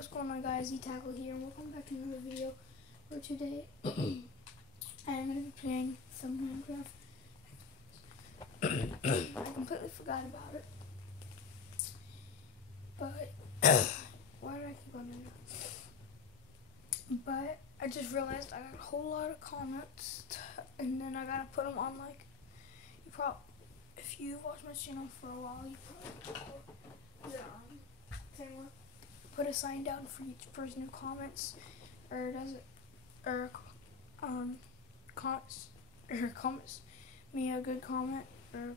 what's going on, guys? E-Tackle here, and welcome back to another video. For today, I'm going to be playing some Minecraft. I completely forgot about it. But, why did I keep on doing that? But, I just realized I got a whole lot of comments, and then I got to put them on, like, if you've watched my channel for a while, you probably put a sign down for each person who comments, or comments me a good comment, or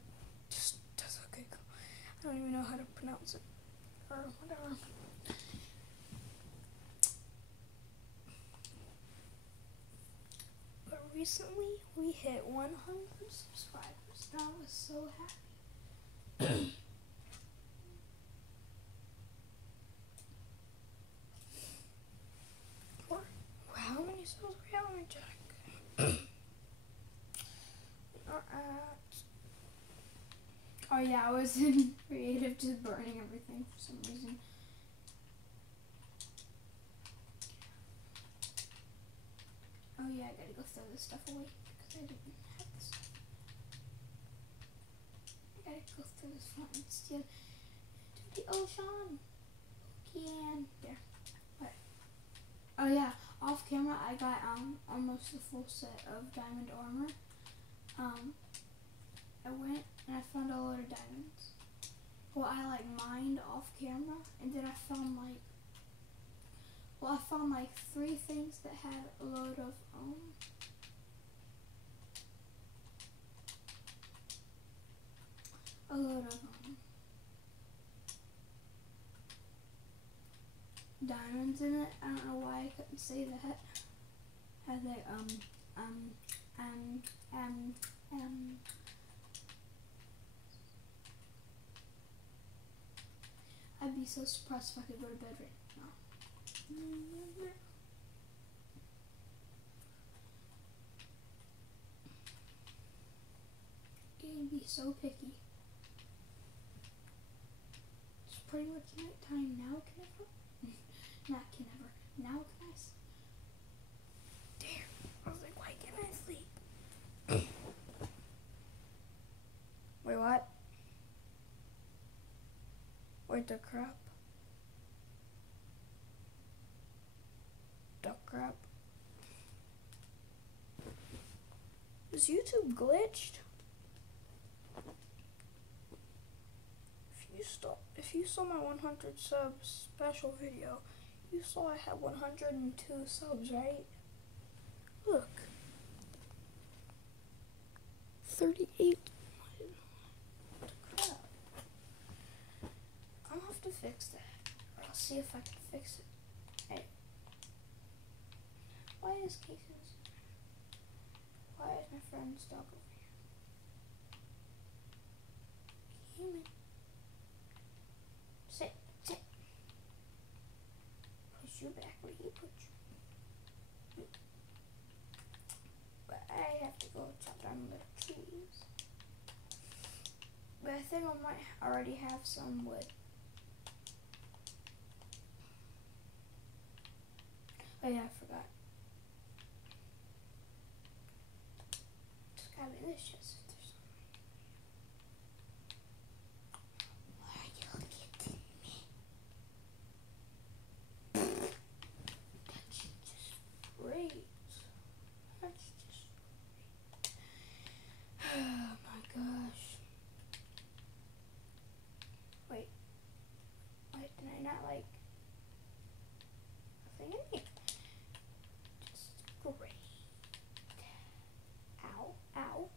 just does a good comment. I don't even know how to pronounce it, or whatever. But recently, we hit 100 subscribers, and I was so happy. How many souls we have? Let me check. Oh yeah, I was in creative, just burning everything for some reason. Oh yeah, I gotta go throw this stuff away because I didn't have this stuff. I gotta go through this front and steal to the ocean. Can there. What? Oh yeah. Off camera, I got almost the full set of diamond armor. I went and I found a load of diamonds. Well, I mined off camera, and then I found like 3 things that had a load of diamonds in it. I don't know why I couldn't say that. Had they I'd be so surprised if I could go to bed right now. I'd be so picky. It's pretty much night time now, can I? Not can ever. Now can I? Damn. I was like, why can't I sleep? Wait, what? Wait, the crap? The crap? Is YouTube glitched? If you saw my 100 subs special video, you saw I had 102 subs, right? Look. 38. What the crap? I'm gonna have to fix that. Or I'll see if I can fix it. Hey. Why is my friend's dog over here? Human. Sit. Push you back where he put you. But I have to go chop down the trees. But I think I might already have some wood. Oh yeah, I forgot. Just gotta be in this chest if there's something. Why are you looking at me? That's just great. That's just great. Oh my gosh. Wait, did I not like a thing in here? Just great. Ow.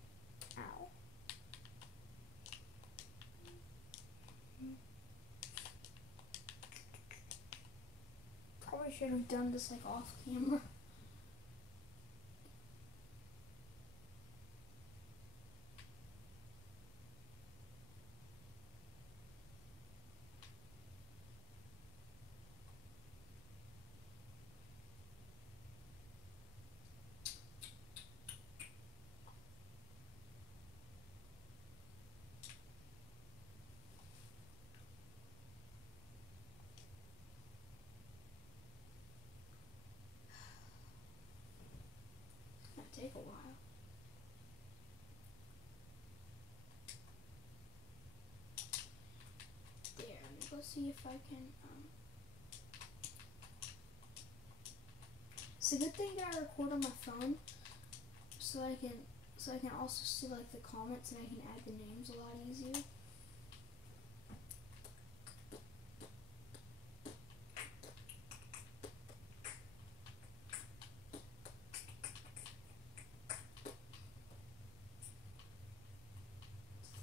Probably should have done this off camera. go see if I can. It's a good thing that I record on my phone, so I can also see like the comments and I can add the names a lot easier.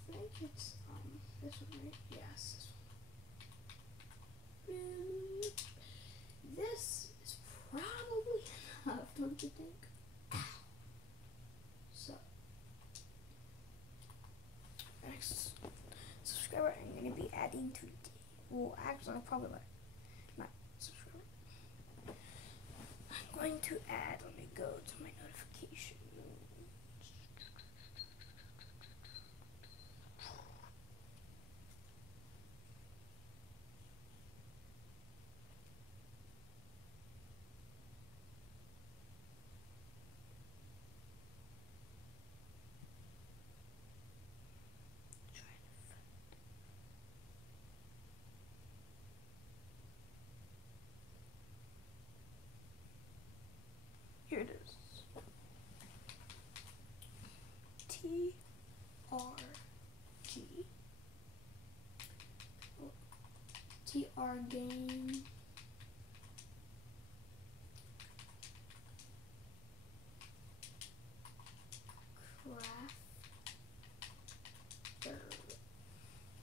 I think it's this one, right? Yes, this one. This is probably enough, don't you think? So, next subscriber I'm going to be adding today. Well, actually, I'll probably my subscriber. I'm going to add, let me go to my notifications. Here it is. TR game.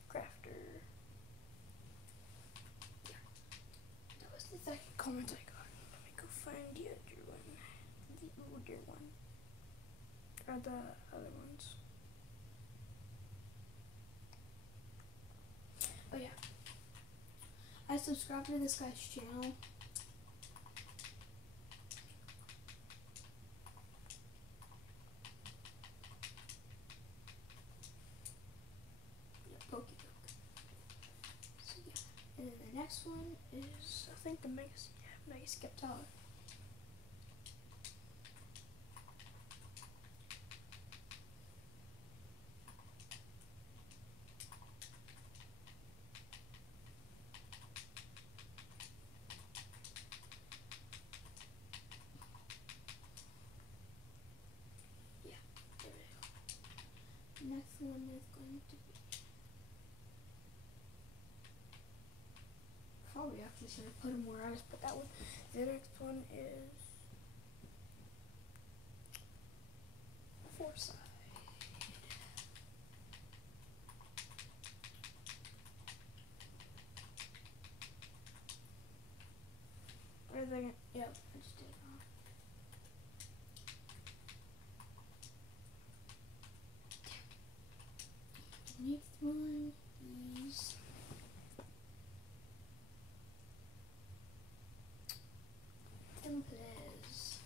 Crafter. Yeah. That was the second comment I got. Let me go find the other one. The older one. Or the other ones. Oh yeah. I subscribed to this guy's channel. Yeah, Pokedoke. So yeah. And then the next one is, I think, the Mega Skeptile. Next one is going to be, probably actually should have put them where I just put that one. The next one is Foresight. Where are they? Yep, I just did it wrong. Next one is Temples.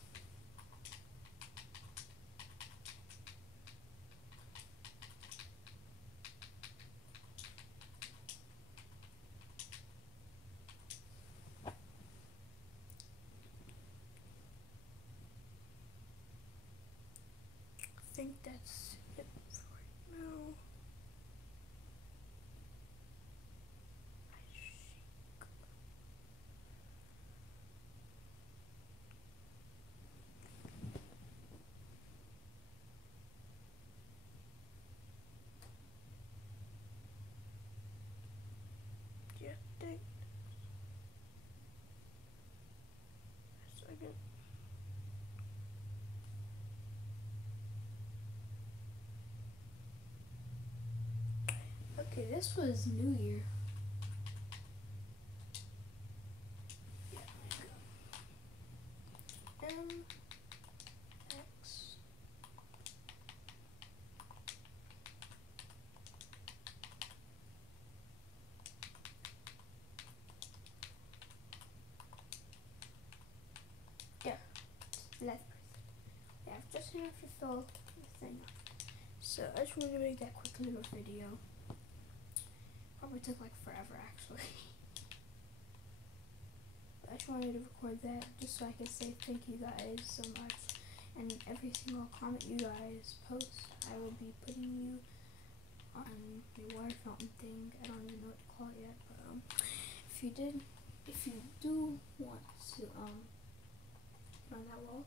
I think that's it for right now. Yeah, thanks. Second. Okay, this was New Year. Yeah, X. Yeah, that's perfect. Yeah, just enough to fill the thing up. So I just wanted to make that quick little video. Probably took like forever actually. But I just wanted to record that just so I could say thank you guys so much. And every single comment you guys post, I will be putting you on the water fountain thing. I don't even know what to call it yet, but if you do want to on that wall,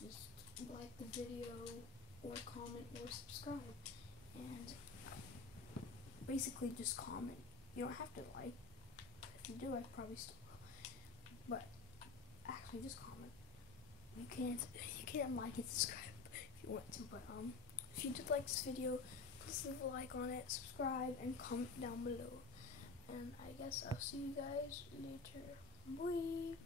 just like the video or comment or subscribe, and basically just comment. You don't have to like. If you do, I probably still will. But actually, just comment. You can't like and subscribe if you want to, but if you did like this video, please leave a like on it, subscribe, and comment down below. And I guess I'll see you guys later. Bye.